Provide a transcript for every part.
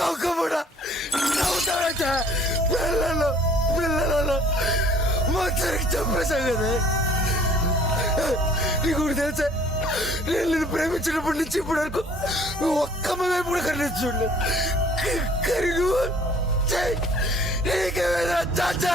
తొక్కబడా నవ్వుతాడట పిల్లలలో మొత్తానికి చెప్పేశావు కదా. నీకు తెలుసా, నేను ప్రేమించినప్పటి నుంచి ఇప్పటి వరకు ఒక్క వైపు కూడా కనిపించి చూడలేదు. కానీ నువ్వు నీకేమైనా చాచా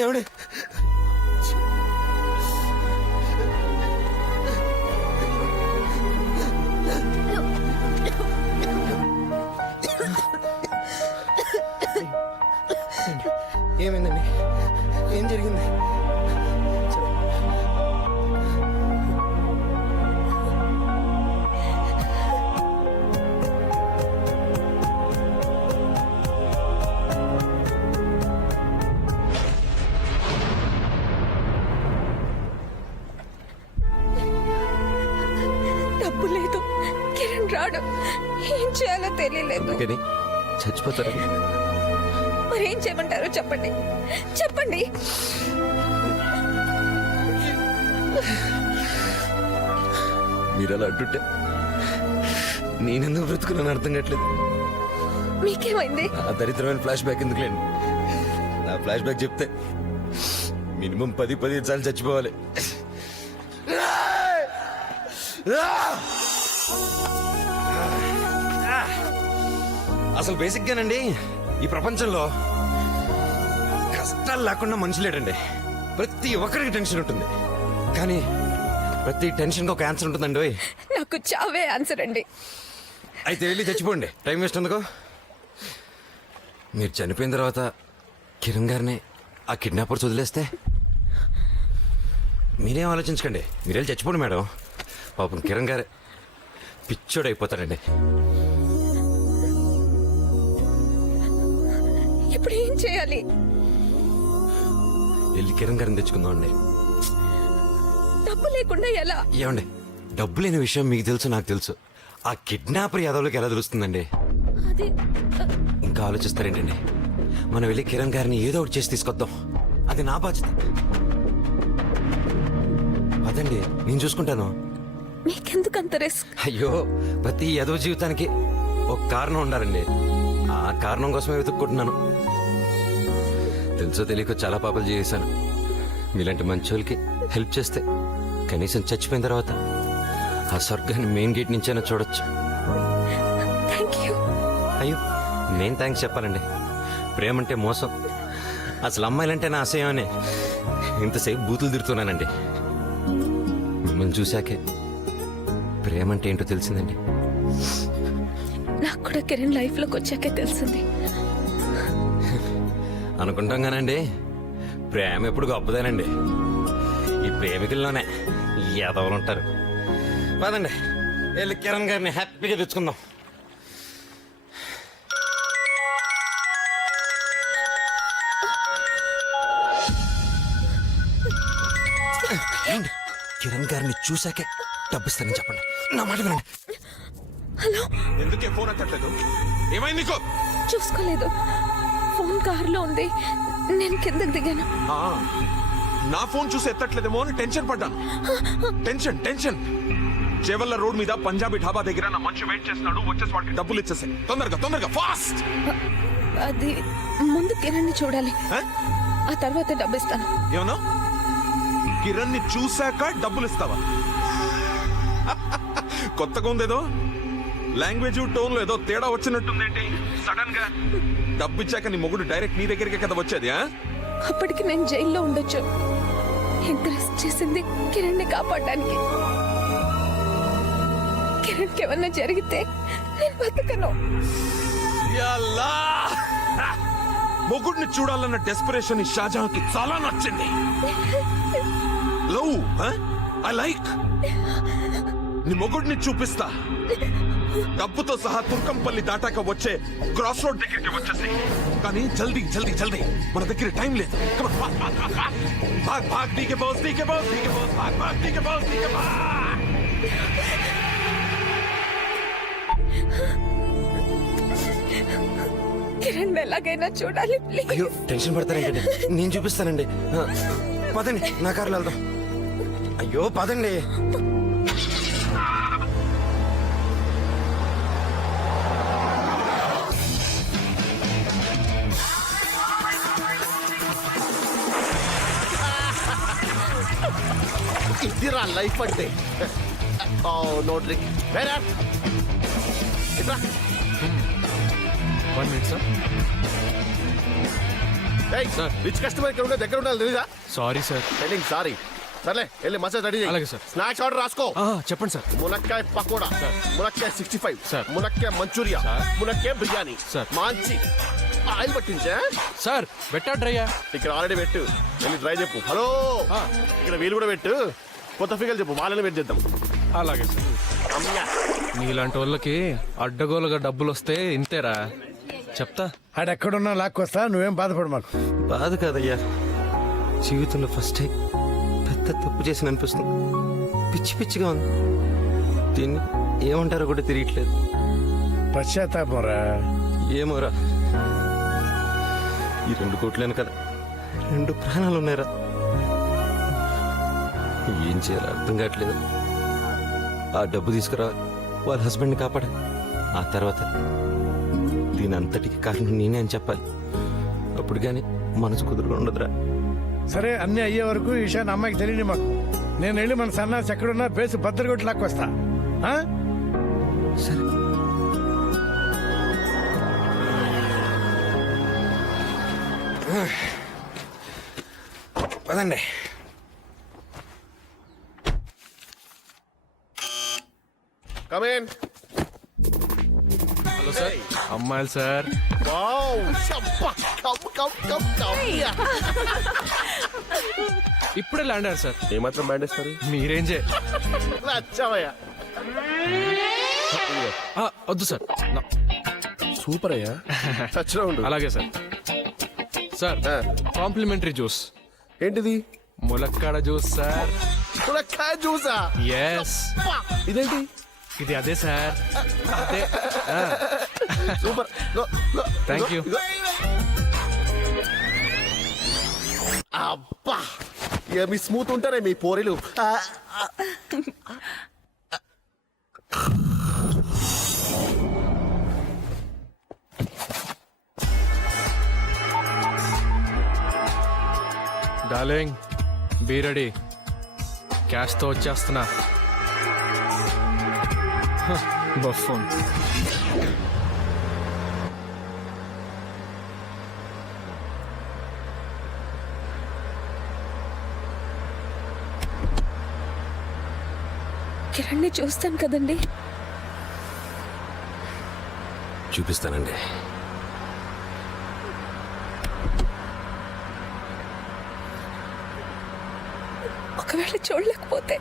ఏమండి ఏమైందండి? ఏం జరిగింది? డబ్బు లేదు, కిరణ్ రాడు, ఏం చేయాలో తెలియలేదు. చచ్చిపోతారు. మరేం చేయమంటారో చెప్పండి చెప్పండి. మీరు అలా అంటుంటే నేనెందుకు బ్రతుకున్నాను అర్థం కావట్లేదు. మీకేమైంది? ఆ దరిద్రమైన ఫ్లాష్ బ్యాక్ ఎందుకులేండి. నా ఫ్లాష్ బ్యాక్ చెప్తే మినిమం 10-15 సార్లు చచ్చిపోవాలి. అసలు బేసిక్ గానండి, ఈ ప్రపంచంలో కష్టాలు లేకుండా మనిషి లేడండి. ప్రతి ఒక్కరికి టెన్షన్ ఉంటుంది, కానీ ప్రతి టెన్షన్కి ఒక ఆన్సర్ ఉంటుందండి. నాకు చావే ఆన్సర్ అండి. అయితే వెళ్ళి చచ్చిపోండి, టైం వేస్ట్ ఎందుకు. మీరు చనిపోయిన తర్వాత కిరణ్ గారిని ఆ కిడ్నాపర్స్ వదిలేస్తే మీరేం ఆలోచించకండి, మీరు వెళ్ళి చచ్చిపోండి మేడం. పాపం కిరణ్ గారే పిచ్చోడు అయిపోతాడండి. ఇప్పుడు ఏం చేయాలి? వెళ్ళి కిరణ్ గారిని తెచ్చుకుందాం అండి. డబ్బు లేకుండా ఎలా? ఏమండి, డబ్బు లేని విషయం మీకు తెలుసు, నాకు తెలుసు. ఆ కిడ్నాపర్ యాదవ్లోకి ఎలా తెలుస్తుందండి? అది ఇంకా ఆలోచిస్తారేంటండి? మనం వెళ్ళి కిరణ్ గారిని ఏదో ఒకటి చేసి తీసుకొద్దాం, అది నా బాధ్యత. అదండి, నేను చూసుకుంటాను. మీకెందుకు అంత రిస్క్? అయ్యో, ప్రతి యాదవ్ జీవితానికి ఒక కారణం ఉండాలండి. ఆ కారణం కోసమే వెతుక్కుంటున్నాను. తెలుసో తెలియక చాలా పాపాలు చేశాను. మీలాంటి మంచోళ్ళకి హెల్ప్ చేస్తే కనీసం చచ్చిపోయిన తర్వాత ఆ స్వర్గాన్ని మెయిన్ గేట్ నుంచైనా చూడొచ్చు. అయ్యో, నేను థ్యాంక్స్ చెప్పాలండి. ప్రేమ అంటే మోసం, అసలు అమ్మాయిలంటే నా అసహ్యం అని ఇంతసేపు బూతులు తిడుతున్నానండి. మిమ్మల్ని చూశాకే ప్రేమ అంటే ఏంటో తెలిసిందండి. నాకు కూడా కిరణ్ లైఫ్ లోకి వచ్చాకే తెలిసింది. అనుకుంటాం కానండి, ప్రేమ ఎప్పుడు గొప్పదేనండి. ఈ ప్రేమికుల్లోనే యాదవులు ఉంటారు. పదండి, వెళ్ళి కిరణ్ గారిని హ్యాపీగా తెచ్చుకుందాం. కిరణ్ గారిని చూశాకే డబ్బిస్తానని చెప్పండి. నా మాట వినండి. హలో, ఎందుకే ఫోన్ ఎత్తట్లేదు? ఏమైంది నీకు? చూసుకోలేదు, ఫోన్ కారులో ఉంది, నేను కిందకి దిగాను. నా ఫోన్ చూసి ఎత్తట్లేదేమో అని టెన్షన్ పడ్డాను. టెన్షన్. చేవల్ల రోడ్ మీద పంజాబీ ఢాబా దగ్గర నా మనిషి వెయిట్ చేస్తున్నాడు. వచ్చేసి వాడికి డబ్బులు ఇచ్చేసాయి. తొందరగా ఫాస్ట్. అది ముందు కిరణ్ ని చూడాలి, ఆ తర్వాత డబ్బు ఇస్తాను. ఏమన్నా? కిరణ్ ని చూశాక డబ్బులు ఇస్తావా? కొత్తగా ఉందేదో, లాంగ్వేజ్ టోన్ లో ఏదో తేడా వచ్చినట్టుందేంటి? సడన్ గా డబ్బు ఇచ్చాక నీ మొగుడు డైరెక్ట్ నీ దగ్గరికే కదా వచ్చేది? అప్పటికి నేను జైల్లో ఉండొచ్చు. ఎంత రిస్క్ చేసింది కిరణ్ ని కాపాడడానికి. కిరణ్ కి ఏమన్నా జరిగితే నేను బతకను. యల్లా మొగుడిని చూడాలన్న డెస్పరేషన్ ఈ షాజహాన్కి చాలా నచ్చింది. Love I like. నీ మొగుడిని చూపిస్తా. డబ్బుతో సహా తుర్కంపల్లి దాటాక వచ్చే క్రాస్ రోడ్ దగ్గరికి వచ్చేసి, కానీ జల్దీ జల్దీ జల్దీ, మన దగ్గర టైం లేదు. Come on, fast, fast, fast, fast. భాగ్ భాగ్ DK boss, DK boss, DK boss, భాగ్ భాగ్ DK boss, DK boss. Kiran ఎలాగైనా చూడాలి ప్లీజ్. అయ్యో టెన్షన్ పడతారేంటండి, నేను చూపిస్తానండి. పదండి, నా కార్లో వెళ్దాం. అయ్యో పదండి. ఇదిరా లైఫ్ అంటే. Oh no drink. వేరా ఇట్రా. 1 minute, sir. ఏయ్ Sir. రిచ్ కస్టమర్ ఇక్కడ ఉండే దగ్గర ఉండాలి తెలీదా? Sorry sir. Telling sorry. సర్లే వెళ్ళి మసాజ్ రెడీ చేయి. అలాగే, sir. స్నాక్స్ ఆర్డర్ రాసుకో. చెప్పండి సార్. మునక్కాయ పకోడా, Sir. మునక్కాయ 65, Sir. మునక్కాయ మంచూరియా, Sir. మునక్కాయ బిర్యానీ, Sir. మాంచి ఆయిల్ పట్టించా. సార్ పెట్టా డ్రైయా? ఇక్కడ ఆల్రెడీ పెట్టు. వెళ్ళి డ్రై చెప్పు. హలో ఇక్కడ వీలు కూడా పెట్టు. కొత్త ఫిగర్ చెప్పు, వాళ్ళని వెయిట్ చేద్దాం. అలాగే సార్. అమ్మా నీలాంటి వాళ్ళకి అడ్డగోలుగా డబ్బులు వస్తే ఇంతేరా చెప్తా. ఆడెక్కడున్నా లాక్కొస్తా, నువ్వేం బాధపడు మాకు. బాధ కాదయ్యా, జీవితంలో ఫస్ట్ టైం పెద్ద తప్పు చేసిన అనిపిస్తుంది. పిచ్చి పిచ్చిగా ఉంది. దీన్ని ఏమంటారో కూడా తిరిగట్లేదు. పశ్చాత్తాపంరా. ఏమోరా, ఈ 2 కోట్లేను కదా, 2 ప్రాణాలు ఉన్నాయిరా. ఏం చేయాలో అర్థం కావట్లేదు. ఆ డబ్బు తీసుకురా, వాళ్ళ హస్బెండ్ని కాపాడా. ఆ తర్వాత దీని అంతటికి కారణం నేనే అని చెప్పాలి. అప్పుడు కానీ మనసు కుదురుగా ఉండదురా. సరే అన్ని అయ్యే వరకు ఈ విషయాన్ని అమ్మాయికి తెలియని మాకు. నేను వెళ్ళి మన సన్నాసి ఎక్కడున్నా బేసు బద్దరగొట్టి లాక్కొస్తా. ఆ? సరే. పదండి. కమేన్. Hello sir. అమ్మాయిలు సార్. వావ్ షబ్బా కమ్ కమ్ కమ్ కమ్. ఇప్పుడే ల్యాండ్ అయ్యారు సార్. ఏమాత్రం బ్యాండేస్తారు మీరేంజే. వచ్చావయ్యా. వద్దు సార్. సూపర్ అయ్యా. చచ్చిన ఉండు. అలాగే సార్. Sir complementary juice. ఏంటిది? ములక్కాడ జ్యూస్ సార్. మునక్కాయ జ్యూసా? ఎస్. ఇదేంటి? ఇది అదే సార్, అదే. సూపర్. Thank you. అబ్బా ఏమి స్మూత్ ఉంటారే మీ పోరీలు. Darling be ready. క్యాష్తో వచ్చేస్తున్నా. బఫూన్. కిరణ్ని చూస్తాను కదండి. చూపిస్తానండి. ఒకవేళ చూడలేకపోతే